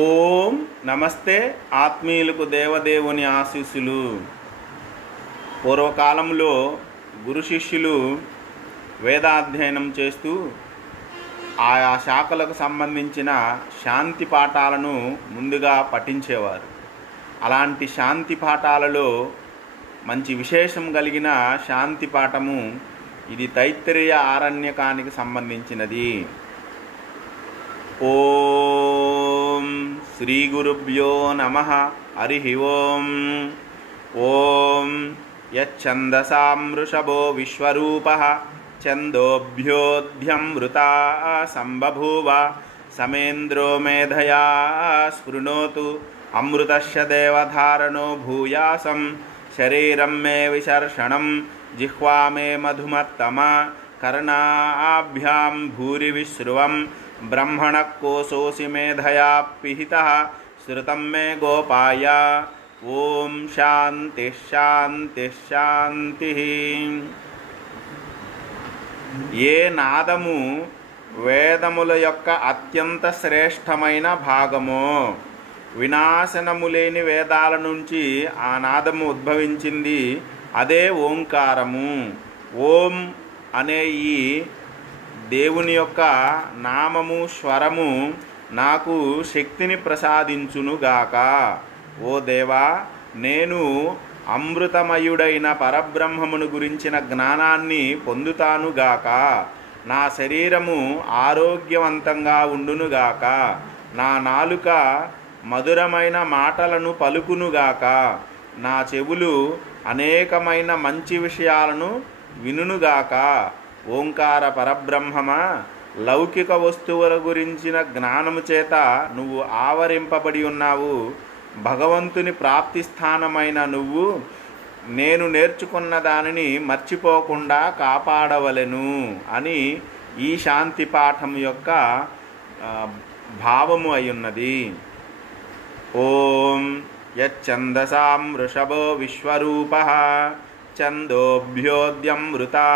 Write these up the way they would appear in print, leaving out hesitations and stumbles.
ఓం నమస్తే. ఆత్మీయులకు దేవదేవుని ఆశీస్సులు. పూర్వకాలంలో గురు శిష్యులు వేదాధ్యయనం చేస్తూ ఆయా శాఖలకు సంబంధించిన శాంతి పాఠాలను ముందుగా పఠించేవారు. అలాంటి శాంతి పాఠాలలో మంచి విశేషం కలిగిన శాంతి పాఠము ఇది తైత్తరీయ ఆరణ్యకానికి సంబంధించినది. ఓం శ్రీ గురుభ్యో నమః. హరి ఓం. ఓం యచ్ఛందసాం వృషభో విశ్వరూపః ఛందోభ్యోऽధ్యమృతా సంబభూవ సమేంద్రో మేధయా స్పృణోతు అమృతస్య దేవధారణో భూయాసం శరీరం మే విశర్షణం జిహ్వా మే మధుమత్తమ కర్ణాభ్యాం భూరి విశ్రువం బ్రహ్మణ కోశోసి మేధయా పిహితః శ్రుతం మే గోపాయ. ఓం శాంతి శాంతి శాంతి. ఏ నాదము వేదముల యొక్క అత్యంత శ్రేష్టమైన భాగమో, వినాశనము లేని వేదాల నుంచి ఆ నాదము ఉద్భవించింది, అదే ఓంకారము. ఓం అనే ఈ దేవుని యొక్క నామము స్వరము నాకు శక్తిని ప్రసాదించునుగాక. ఓ దేవా, నేను అమృతమయుడైన పరబ్రహ్మమును గురించిన జ్ఞానాన్ని పొందుతానుగాక. నా శరీరము ఆరోగ్యవంతంగా ఉండునుగాక. నా నాలుక మధురమైన మాటలను పలుకునుగాక. నా చెవులు అనేకమైన మంచి విషయాలను వినుగాక. ఓంకార పరబ్రహ్మమా, లౌకిక వస్తువుల గురించిన జ్ఞానము చేత నువ్వు ఆవరింపబడి ఉన్నావు. భగవంతుని ప్రాప్తి స్థానమైన నువ్వు నేను నేర్చుకున్న దానిని మర్చిపోకుండా కాపాడవలెను అని ఈ శాంతి పాఠం యొక్క భావము అయ్యున్నది. ఓం యచ్ఛందసాం వృషభో విశ్వరూపః ఛందోభ్యోऽధ్యమృతా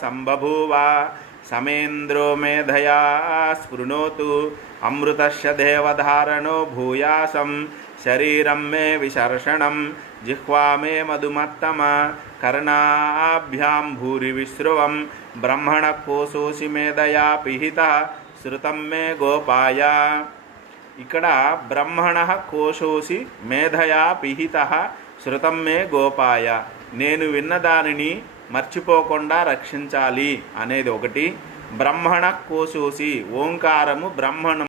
సంబభూవ సమేంద్రో మేధయా స్పృణోతు అమృతస్య దేవధారణో భూయాసం శరీరం మే విశర్షణం జిహ్వా మే మధుమత్తమ కర్ణాభ్యాం భూరి విశ్రువం బ్రహ్మణ కోశోసి మేధయా పిహితః శ్రుతం మే గోపాయ. ఇక్కడ బ్రహ్మణ కోశోసి మేధయా పిహితః శ్రుతం మే గోపాయ, నేను విన్నదానిని మర్చిపోకుండా రక్షించాలి అనేది ఒకటి. బ్రహ్మణ కోశోసి, ఓంకారము బ్రహ్మణం